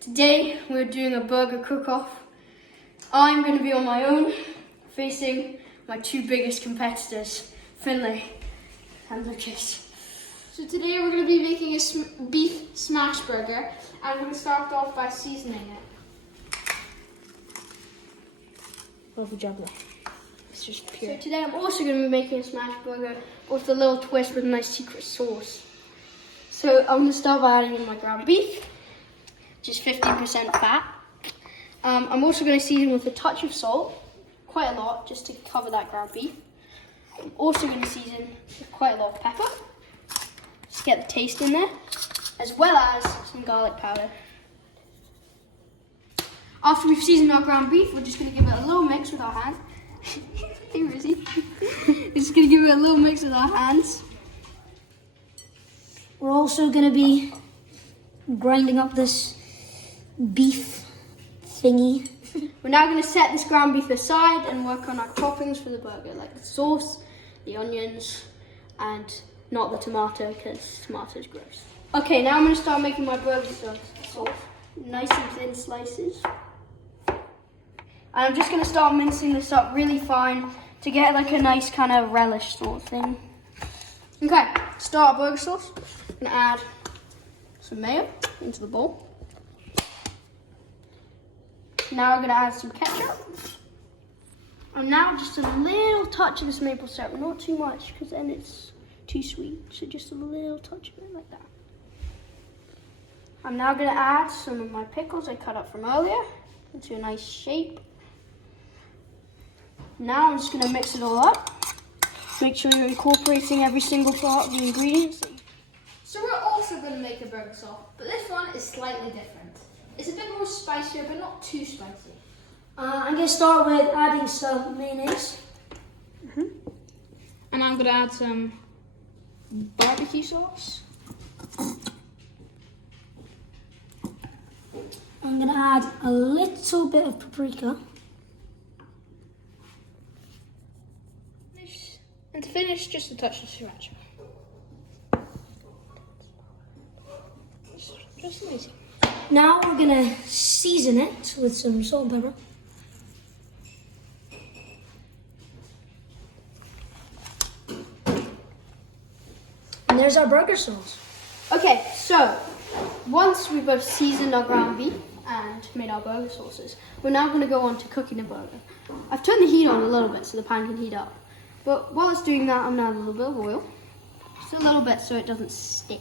Today we're doing a burger cook-off. I'm going to be on my own, facing my two biggest competitors, Finlay and Lucas. So today we're going to be making a beef smash burger, and we're going to start off by seasoning it. Lovely juggler. It's just pure. So today I'm also going to be making a smash burger with a little twist with a nice secret sauce. So I'm going to start by adding in my ground beef, which is 15% fat. I'm also going to season with a touch of salt, quite a lot, just to cover that ground beef. I'm also going to season with quite a lot of pepper, just get the taste in there, as well as some garlic powder. After we've seasoned our ground beef, we're just going to give it a little mix with our hands. Hey, Rizzy. We're just going to give it a little mix with our hands. We're also going to be grinding up this beef thingy. We're now going to set this ground beef aside and work on our toppings for the burger, like the sauce, the onions, and not the tomato, because tomato is gross. Okay, now I'm going to start making my burger sauce. Nice and thin slices. And I'm just going to start mincing this up really fine to get like a nice kind of relish sort of thing. Okay, start our burger sauce. I'm going to add some mayo into the bowl. Now we're going to add some ketchup. And now just a little touch of this maple syrup, not too much because then it's too sweet. So just a little touch of it like that. I'm now going to add some of my pickles I cut up from earlier into a nice shape. Now I'm just going to mix it all up. Make sure you're incorporating every single part of the ingredients. So we're also going to make a burger sauce, but this one is slightly different. It's a bit more spicier, but not too spicy. I'm going to start with adding some mayonnaise. And I'm going to add some barbecue sauce. I'm going to add a little bit of paprika. And to finish, just a touch of sriracha. Just amazing. Now we're going to season it with some salt and pepper. And there's our burger sauce. Okay, so once we've both seasoned our ground beef and made our burger sauces, we're now going to go on to cooking the burger. I've turned the heat on a little bit so the pan can heat up. But while it's doing that, I'm going to add a little bit of oil. Just a little bit so it doesn't stick.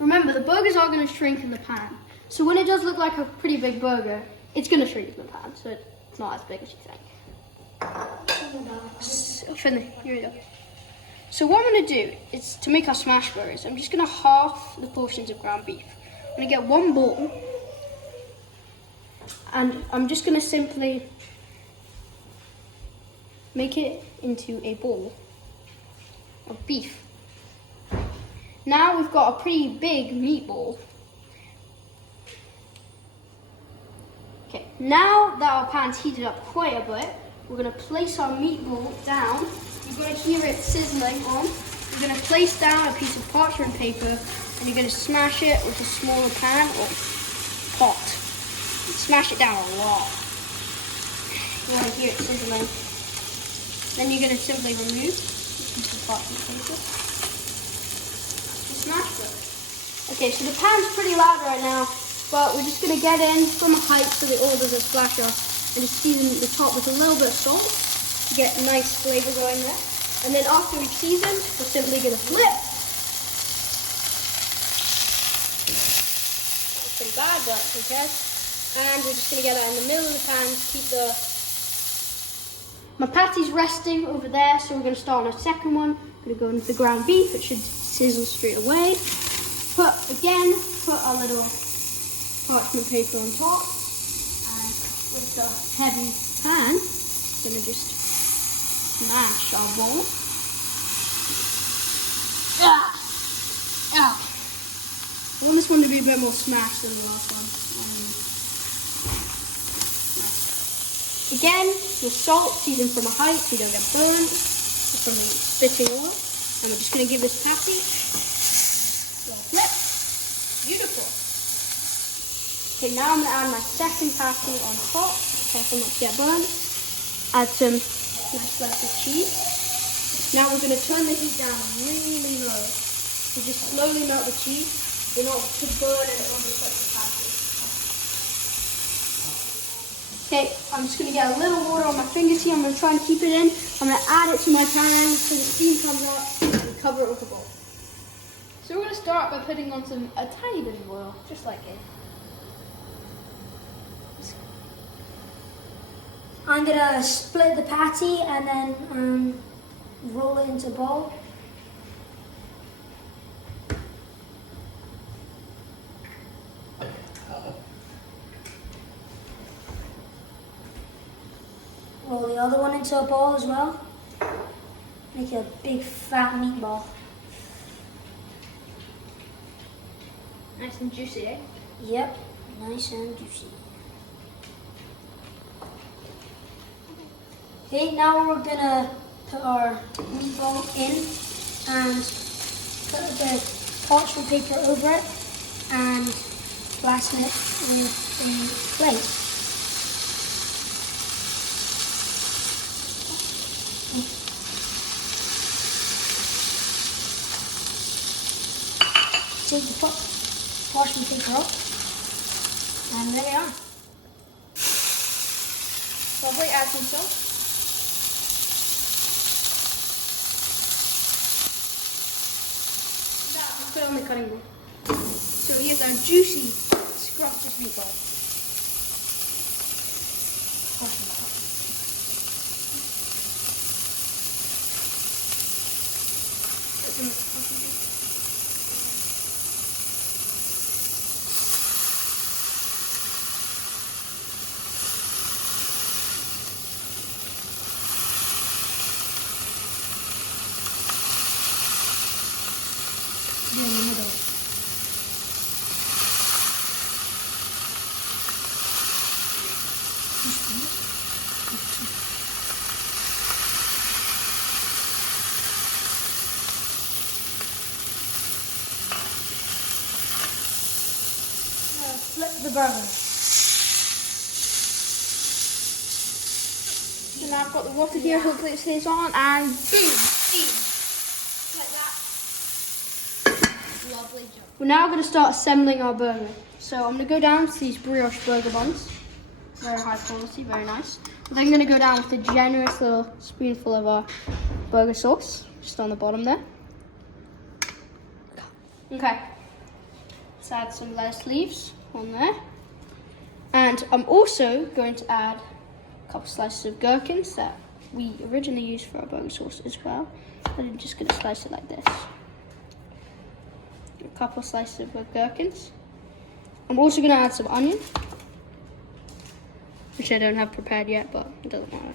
Remember, the burgers are going to shrink in the pan. So when it does look like a pretty big burger, it's going to shrink in the pan. So it's not as big as you think. Finlay, here we go. So what I'm going to do is, to make our smash burgers, I'm just going to half the portions of ground beef. I'm going to get one bowl. And I'm just going to simply make it into a bowl of beef. Now we've got a pretty big meatball. Okay, now that our pan's heated up quite a bit, we're going to place our meatball down. You're going to hear it sizzling on. You're going to place down a piece of parchment paper and you're going to smash it with a smaller pan or pot. Smash it down a lot. You want to hear it sizzling. Then you're going to simply remove a piece of parchment paper. Smash it. Okay, so the pan's pretty loud right now, but we're just going to get in from a height so the oil doesn't splash off and just season the top with a little bit of salt to get a nice flavour going there. And then after we've seasoned, we're simply going to flip. That's pretty bad, but who cares? And we're just going to get that in the middle of the pan to keep my patty's resting over there, so we're going to start on a second one. We're going to go into the ground beef. It should sizzle straight away. Put a little parchment paper on top, and with the heavy pan, we're going to just smash our bowl. I want this one to be a bit more smashed than the last one. Again, with salt, seasoned from a height so you don't get burnt from the spitting oil. And we're just going to give this patty a little flip. Beautiful. Okay, now I'm going to add my second patty on top. Careful not to get burned. Add some nice slices of cheese. Now we're going to turn the heat down really low. So just slowly melt the cheese. You're not to burn and undercook the patty. Okay, I'm just going to get a little water on my fingers here. I'm going to try and keep it in. I'm going to add it to my pan so the steam comes out and cover it with a bowl. So we're going to start by putting on a tiny bit of oil, just like it. I'm gonna split the patty and then roll it into a bowl. Roll the other one into a bowl as well. Make a big fat meatball. Nice and juicy, eh? Yep, nice and juicy. Okay, now we're gonna put our meatball in and put the parchment paper over it and fasten it with a plate. Take the parchment paper off, and there we are. Lovely, add some salt. Put it on the cutting board. So here's our juicy, scrumptious meatball. In the middle. Flip the burger. So now I've got the water here, hopefully it stays on, and boom, steam. Like that. Lovely job. We're now going to start assembling our burger. So I'm going to go down to these brioche burger buns. Very high quality, very nice. I'm then going to go down with a generous little spoonful of our burger sauce, just on the bottom there. Okay. Let's add some lettuce leaves on there. And I'm also going to add a couple slices of gherkins that we originally used for our burger sauce as well. But I'm just going to slice it like this. A couple slices of gherkins. I'm also going to add some onion, which I don't have prepared yet, but it doesn't matter.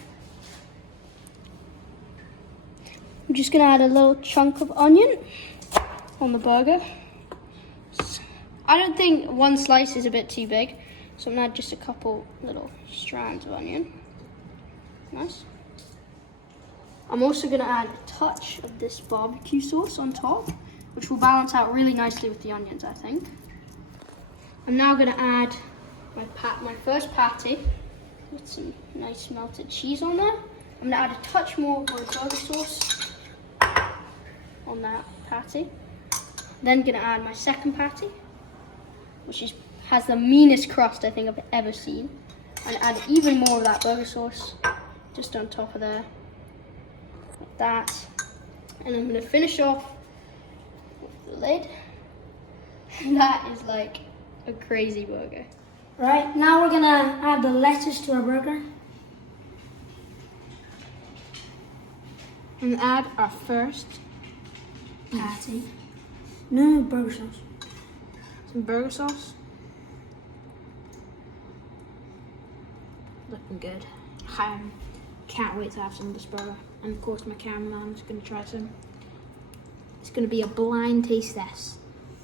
I'm just going to add a little chunk of onion on the burger. I don't think one slice is a bit too big, so I'm going to add just a couple little strands of onion. Nice. I'm also going to add a touch of this barbecue sauce on top, which will balance out really nicely with the onions, I think. I'm now going to add my first patty with some nice melted cheese on there. I'm going to add a touch more of burger sauce on that patty. Then going to add my second patty, which has the meanest crust I think I've ever seen. And add even more of that burger sauce just on top of there, like that. And I'm going to finish off with the lid. That is like a crazy burger. Right, now we're gonna add the lettuce to our burger. And add our first Patty. No, burger sauce. some burger sauce. Looking good. I can't wait to have some of this burger. And of course my cameraman is going to try some. It's going to be a blind taste test.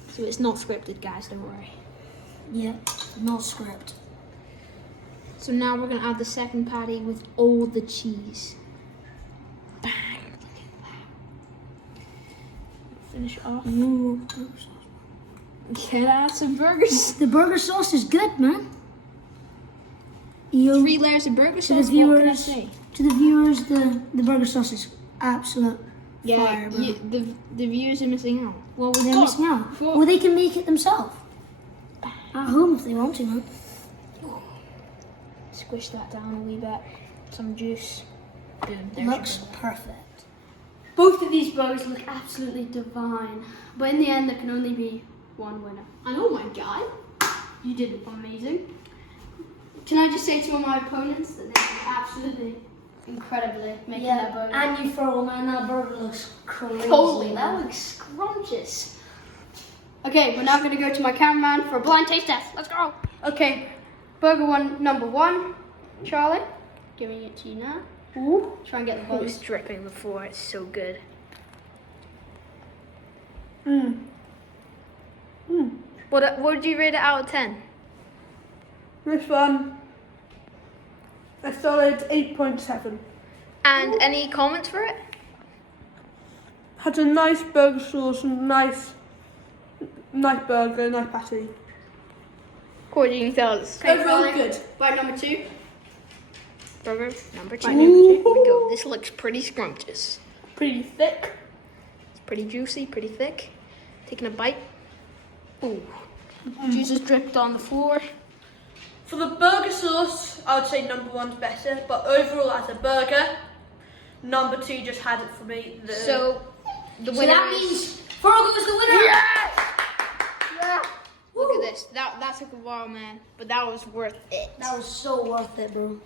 So it's not scripted, guys, don't worry. Yeah, no script. So now we're going to add the second patty with all the cheese. Bang! Look at that. Finish it off. No burger sauce. Get out some burgers. The burger sauce is good, man. You, 3 layers of burger to the sauce. What can I viewers, say? to the viewers, the burger sauce is absolute fire, bro. The viewers are missing out. Well, we've They're got missing out. 4. Well, they can make it themselves at home if they want to, man. Squish that down a wee bit. Some juice. Boom. It There's looks your burger. perfect. Both of these burgers look absolutely divine, but in the end, there can only be one winner. And oh my god, you did amazing. Can I just say to all my opponents that they did absolutely incredibly making that burger? and you throw, man, that burger looks crazy. Holy, that man. looks scrumptious. Okay, we're now going to go to my cameraman for a blind taste test. Let's go. Okay, number one, Charlie, giving it to you now. Ooh. Try and get the It was buzz. dripping before. It's so good. What would you rate it out of 10? This one, a solid 8.7. And any comments for it? Has a nice burger sauce and nice burger, nice patty. What do you tell us? Okay, Overall Charlie, good. bite number 2. Burger number 2. Bite number 2. Here we go. This looks pretty scrumptious. Pretty thick. It's pretty juicy, pretty thick. Taking a bite. Ooh. Juice is dripped on the floor. For the burger sauce, I would say number 1's better, but overall as a burger, number 2 just had it for me. So, the So winner that is... means Fargo is the winner. Yeah! Look at this. That took a while, man. But that was worth it. That was so worth it, bro.